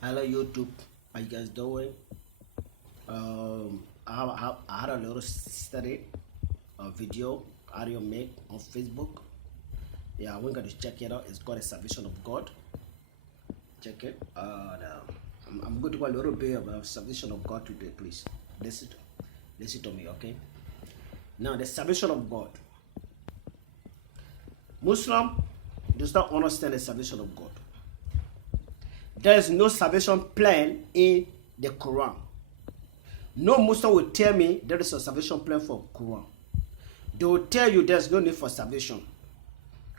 Hello YouTube, how you guys doing? I had a little study, a video, how do you make on Facebook. Yeah, we're going to check it out. It's called the Salvation of God. Check it. I'm going to go a little bit about Salvation of God today, please. Listen to me, okay? Now, the Salvation of God. Muslim does not understand the salvation of God. There is no salvation plan in the Quran. No Muslim will tell me there is a salvation plan for Quran. They will tell you there's no need for salvation.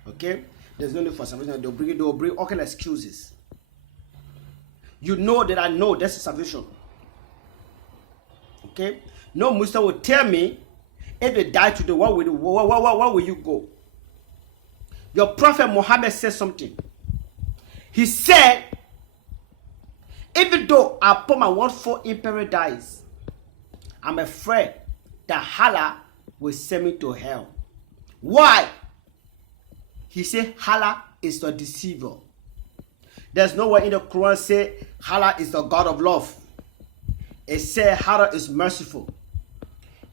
Okay? There's no need for salvation. They will bring all kind of excuses. You know that I know there's a salvation. Okay? No Muslim will tell me if they die today, where will you go? Your Prophet Muhammad said something. He said, even though I put my 1 foot in paradise, I'm afraid that Allah will send me to hell. Why? He said Allah is the deceiver. There's nowhere in the Quran say Allah is the God of love. It says Allah is merciful.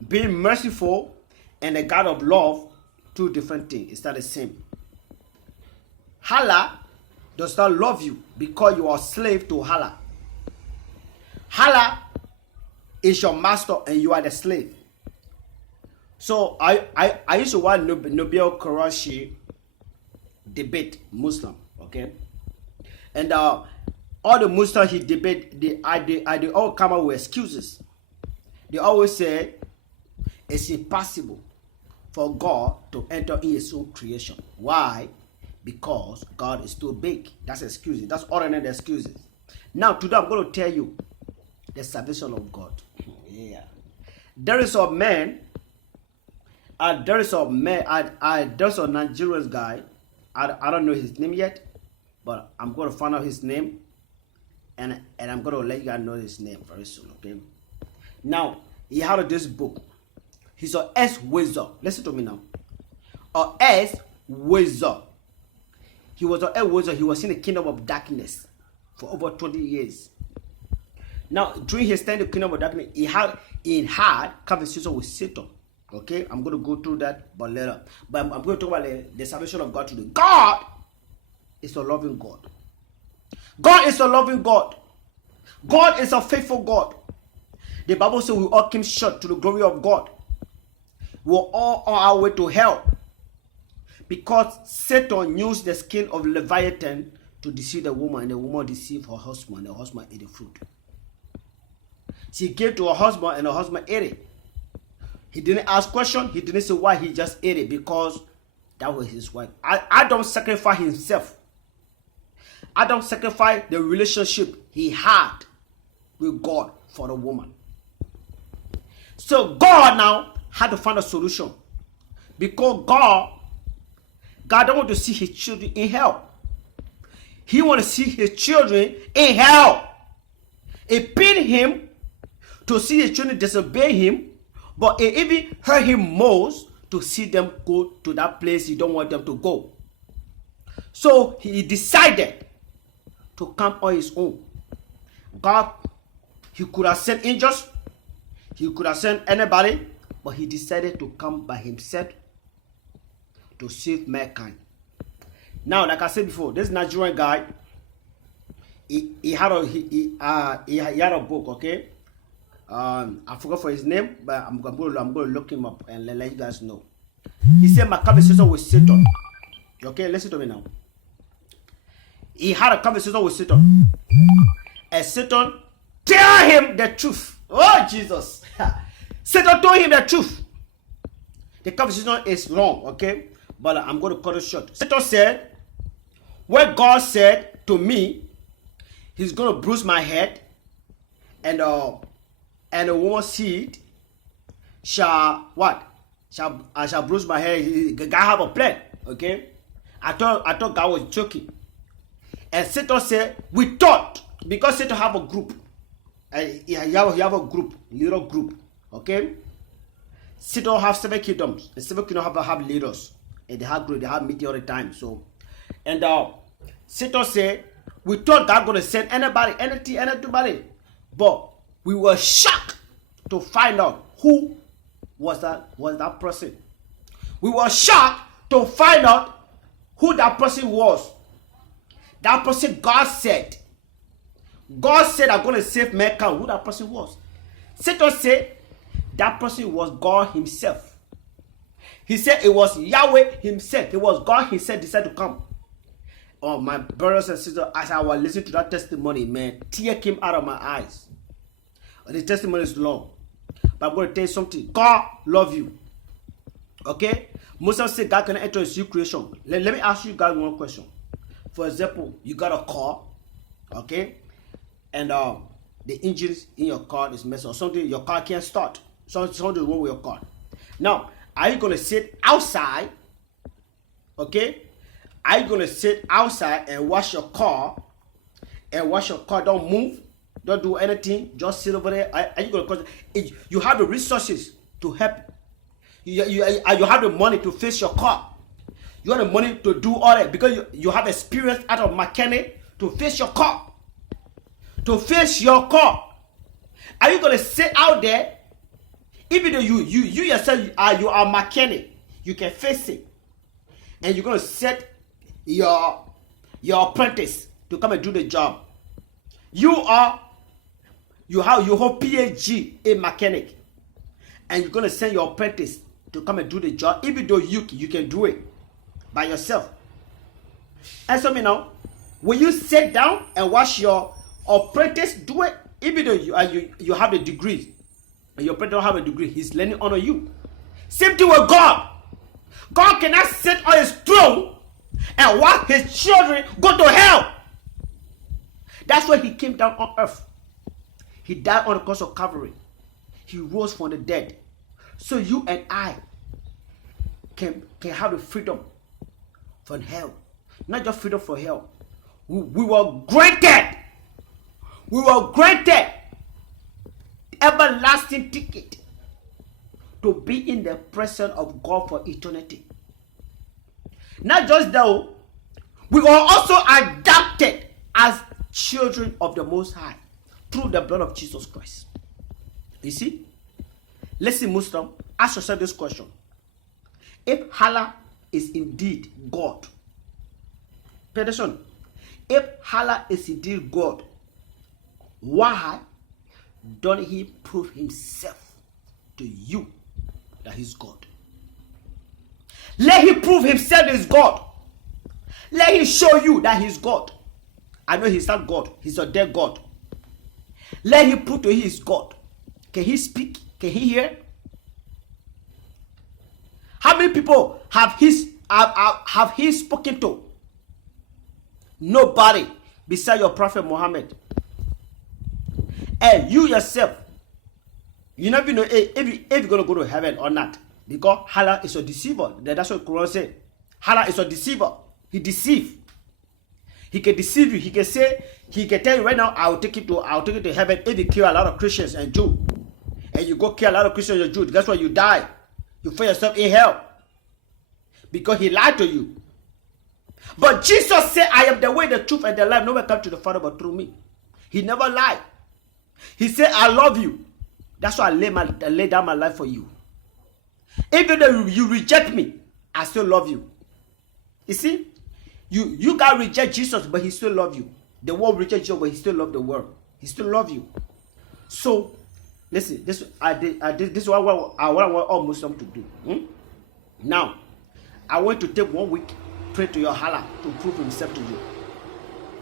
Being merciful and the God of love, two different things. It's not the same. Allah does not love you because you are a slave to Allah. Allah is your master and you are the slave. So I used to watch Nobel Karashi debate Muslim, okay? And all the Muslims he debate, they all come up with excuses. They always say it's impossible for God to enter in his own creation. Why? Because God is too big. That's excuses. That's ordinary excuses. Now today I'm going to tell you the salvation of God. Yeah. There is a man, there's a Nigerian guy. I don't know his name yet, but I'm going to find out his name, and I'm going to let you guys know his name very soon, okay? Now, he had this book. He's an ex-wizard. Listen to me now. An ex-wizard. He was an ex-wizard. He was in the kingdom of darkness for over 20 years. Now, during his time in the kingdom of darkness, he had conversation with Satan. Okay, I'm going to go through that but later. But I'm going to talk about the salvation of God today. God is a loving God. God is a loving God. God is a faithful God. The Bible says we all came short to the glory of God. We're all on our way to hell. Because Satan used the skin of Leviathan to deceive the woman, and the woman deceived her husband, and the husband ate the fruit. She gave to her husband, and her husband ate it. He didn't ask question. He didn't say why. He just ate it because that was his wife. Adam sacrificed himself. Adam sacrificed the relationship he had with God for the woman. So God now had to find a solution. Because God don't want to see his children in hell. He wants to see his children in hell. It pained him to see his children disobey him, but it even hurt him most to see them go to that place he don't want them to go. So he decided to come on his own. God, he could have sent angels, he could have sent anybody, but he decided to come by himself to save mankind. Now, like I said before, this Nigerian guy, he had a book, okay? I forgot for his name, but I'm going to look him up and let you guys know. He said my conversation with Satan. Okay, listen to me now. He had a conversation with Satan, and Satan tell him the truth. Oh Jesus! Satan told him the truth. The conversation is long, okay? But I'm going to cut it short. Satan said, "When God said to me, He's going to bruise my head, and a woman's seed shall what? I shall bruise my head." God have a plan, okay? I thought God was joking. And Satan said, "We thought," because Satan have a group. You have a group, little group, okay? Satan have 7 kingdoms. The 7 kingdoms have leaders. And they have meeting all the time. So, and Satan said, We thought God going to send anybody, anything, anybody. But we were shocked to find out who was that person. We were shocked to find out who that person was. That person, God said, I'm going to save mankind. Who that person was. Satan said that person was God himself. He said it was Yahweh himself. It was God himself decided to come. Oh, my brothers and sisters, as I was listening to that testimony, man, tear came out of my eyes. The testimony is long. But I'm going to tell you something. God love you. Okay? Moses said God can enter his new creation. Let me ask you guys one question. For example, you got a car, okay? And the engines in your car is messed up. Something your car can't start. Something is wrong with your car. Now, are you going to sit outside, okay? Are you going to sit outside and wash your car don't move, don't do anything, just sit over there? Are you going to, you have the resources to help. You have the money to fix your car. You have the money to do all that because you have experience out of mechanic to fix your car. To fix your car. Are you going to sit out there, even though you yourself you are mechanic, you can fix it, and you're going to set your apprentice to come and do the job. You have PhD in mechanic, and you're going to send your apprentice to come and do the job, even though you can do it by yourself. Answer me now. Will you sit down and watch your apprentice do it, even though you have the degree, and your apprentice don't have a degree? He's learning under you. Same thing with God. God cannot sit on his throne and watch his children go to hell. That's why he came down on earth. He died on the cross of Calvary. He rose from the dead. So you and I can have the freedom from hell. Not just freedom from hell. We were granted everlasting ticket to be in the presence of God for eternity. Not just that, we were also adopted as children of the Most High through the blood of Jesus Christ. You see? Listen, Muslim, ask yourself this question. If Allah is indeed God, pay attention. If Allah is indeed God, why don't he prove himself to you that he's God? Let him prove himself is God. Let him show you that he's God. I know he's not God. He's a dead God. Let him prove to you he's God. Can he speak? Can he hear? How many people have he spoken to? Nobody beside your prophet Muhammad. And you yourself, you never know if you're going to go to heaven or not. Because Allah is a deceiver. That's what the Quran says. Allah is a deceiver. He deceives. He can deceive you. He can tell you right now, I'll take you to heaven if you kill a lot of Christians and Jews. And you go kill a lot of Christians and Jews. That's why you die. You find yourself in hell. Because he lied to you. But Jesus said, I am the way, the truth, and the life. No one comes to the Father but through me. He never lied. He said, I love you. That's why I lay down my life for you. Even though you reject me, I still love you. You see? You can reject Jesus, but he still love you. The world rejects you, but he still love the world. He still love you. So, listen, this is what I want all Muslims to do. Now, I want to take 1 week, pray to your Allah to prove himself to you.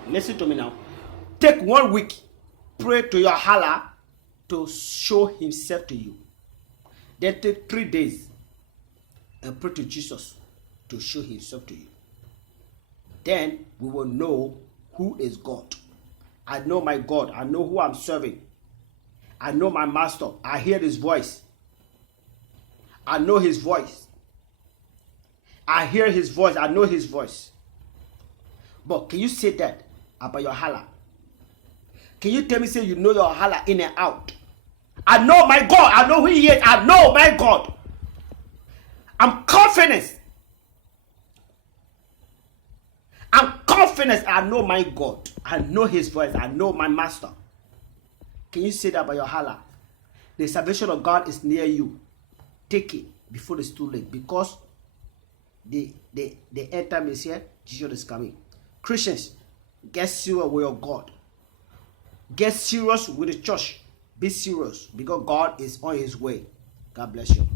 Listen to me now. Take 1 week, pray to your Allah to show himself to you. Then take 3 days and pray to Jesus to show himself to you. Then we will know who is God. I know my God. I know who I'm serving. I know my master. I hear his voice. I know his voice. I hear his voice. I know his voice. But can you say that about your Allah? Can you tell me, say you know your Allah in and out? I know my God. I know who he is. I know my God. I'm confident. I'm confidence, I know my God. I know his voice. I know my master. Can you say that by your hala? The salvation of God is near you. Take it before it's too late, because the end time is here. Jesus is coming. Christians, get serious with your God. Get serious with the church. Be serious, because God is on his way. God bless you.